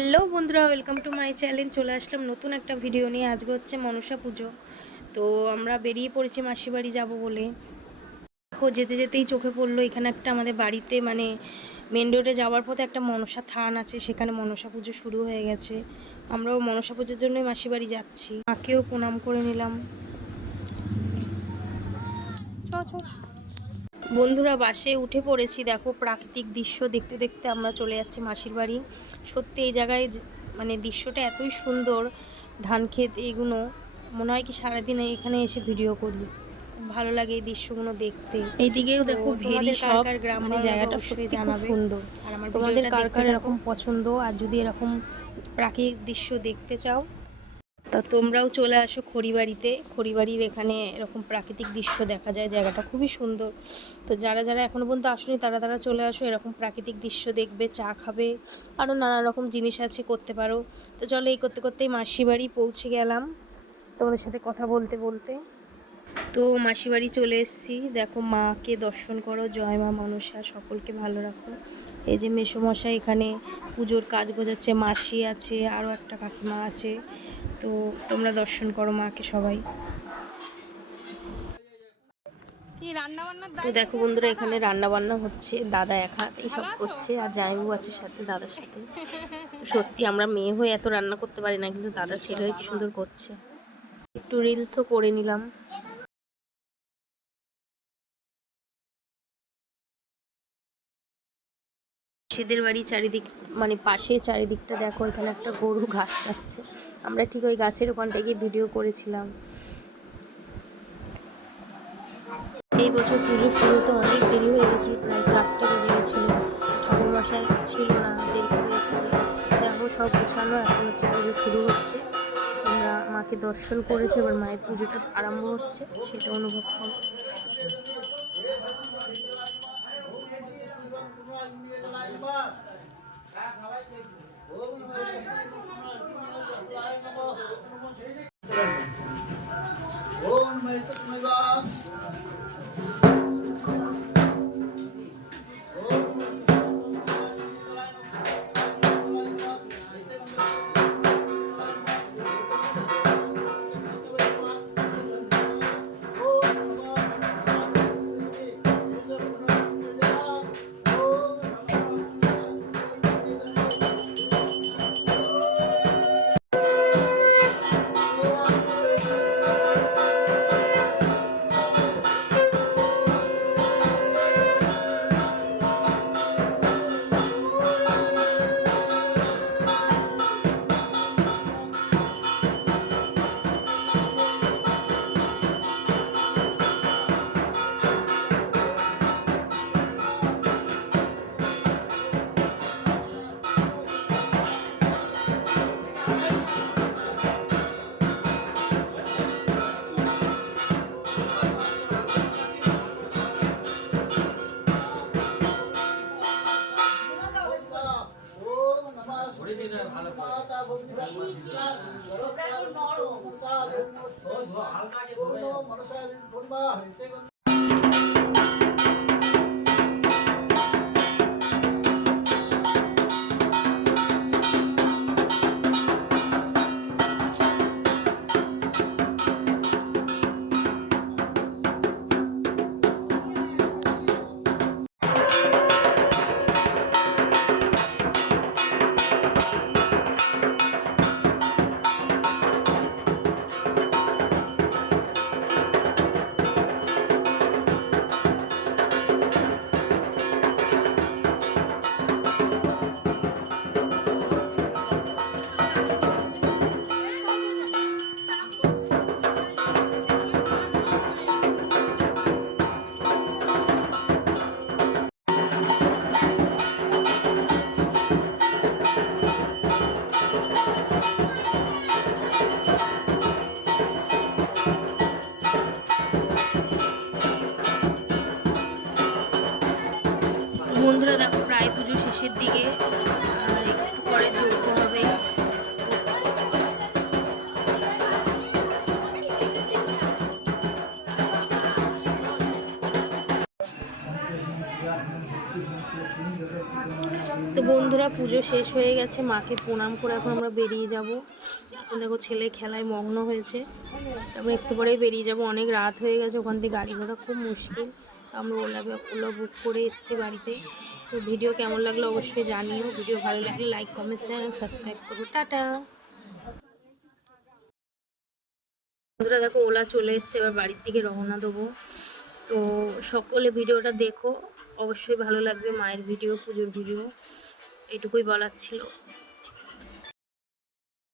Hello বন্ধুরা, welcome to my channel. চলে আসলাম নতুন একটা ভিডিও নিয়ে। আজকে হচ্ছে মনসা পুজো, তো আমরা বেরিয়ে পড়েছি মাসি বাড়ি যাবো বলে। যেতে যেতেই চোখে পড়লো এখানে একটা আমাদের বাড়িতে মানে মেন রোডে যাওয়ার পথে একটা মনসা থান আছে, সেখানে মনসা পুজো শুরু হয়ে গেছে। আমরাও মনসা পুজোর জন্যই মাসি বাড়ি যাচ্ছি। মাকেও প্রণাম করে নিলাম। বন্ধুরা বাসে উঠে পড়েছি, দেখো প্রাকৃতিক দৃশ্য দেখতে দেখতে আমরা চলে যাচ্ছি মাসির বাড়ি। সত্যি এই জায়গায় মানে দৃশ্যটা এতই সুন্দর, ধান ক্ষেত এগুলো, মনে হয় কি সারাদিন এখানে এসে ভিডিও করি। খুব ভালো লাগে এই দৃশ্যগুলো দেখতে। এইদিকেও দেখো ভেরি সব গ্রাম, মানে জায়গাটা সত্যি খুব সুন্দর। আর আমার তোমাদের কার কার এরকম পছন্দ, আর যদি এরকম প্রাকৃতিক দৃশ্য দেখতে চাও তা তোমরাও চলে আসো খড়িবাড়িতে। খড়িবাড়ির এখানে এরকম প্রাকৃতিক দৃশ্য দেখা যায়, জায়গাটা খুবই সুন্দর। তো যারা যারা এখনও পর্যন্ত আসেনি তারা চলে আসো, এরকম প্রাকৃতিক দৃশ্য দেখবে, চা খাবে, আরও নানা রকম জিনিস আছে করতে পারো। তো চলো, এই করতে করতেই মাসি বাড়ি পৌঁছে গেলাম তোমাদের সাথে কথা বলতে বলতে। তো মাসি বাড়ি চলে এসেছি, দেখো মাকে দর্শন করো। জয় মা মনসা, সকলকে ভালো রাখো। এই যে মেসোমশাই এখানে পুজোর কাজ গোছাচ্ছে, মাসি আছে, আরও একটা কাকিমা আছে। তো তোমরা দর্শন করো মাকে সবাই। তো দেখো বন্ধুরা, এখানে রান্না বান্না হচ্ছে, দাদা এক হাতেই সব করছে, আর জামাইবাবু আছে সাথে দাদার সাথে। সত্যি আমরা মেয়ে হয়ে এত রান্না করতে পারি না, কিন্তু দাদা ছেলে হয়ে কি সুন্দর করছে। একটু রিলসও করে নিলাম। মাসিদের বাড়ি চারিদিক মানে পাশে চারিদিকটা দেখো, এখানে একটা গরু ঘাস খাচ্ছে। আমরা ঠিক ওই গাছের ওখানটায় গিয়ে ভিডিও করেছিলাম। এই বছর পুজো শুরুতে অনেক দেরি হয়ে গেছিলো, প্রায় 4টে বেজে গেছিলো। ঠাকুরমশাই ছিল না, দেরি করে এসছে। দেখো সব গোছানো, এখন হচ্ছে পুজো শুরু হচ্ছে। তোমরা মাকে দর্শন করেছো, এবার মায়ের পুজোটা আরম্ভ হচ্ছে, সেটা অনুভব করো। বন্ধুরা দেখো, প্রায় পুজো শেষের দিকে, একটু পরে যজ্ঞ হবে। তো বন্ধুরা পুজো শেষ হয়ে গেছে, মাকে প্রণাম করে এখন আমরা বেরিয়ে যাব। এখন দেখো ছেলে খেলায় মগ্ন হয়েছে, তারপরে একটু পরেই বেরিয়ে যাব। অনেক রাত হয়ে গেছে, ওখান থেকে গাড়ি ঘোড়া খুব মুশকিল। তো আমরা ওলা বুক করে এসেছি বাড়িতে। তো ভিডিও কেমন লাগলো অবশ্যই জানিও। ভিডিও ভালো লাগলে like comment share and subscribe করো। টাটা বন্ধুরা, দেখো ওলা চলে এসছে, এবার বাড়ির দিকে রওনা দেবো। তো সকলে ভিডিওটা দেখো, অবশ্যই ভালো লাগবে। মায়ের ভিডিও, পুজোর ভিডিও, এটুকুই বলার ছিল।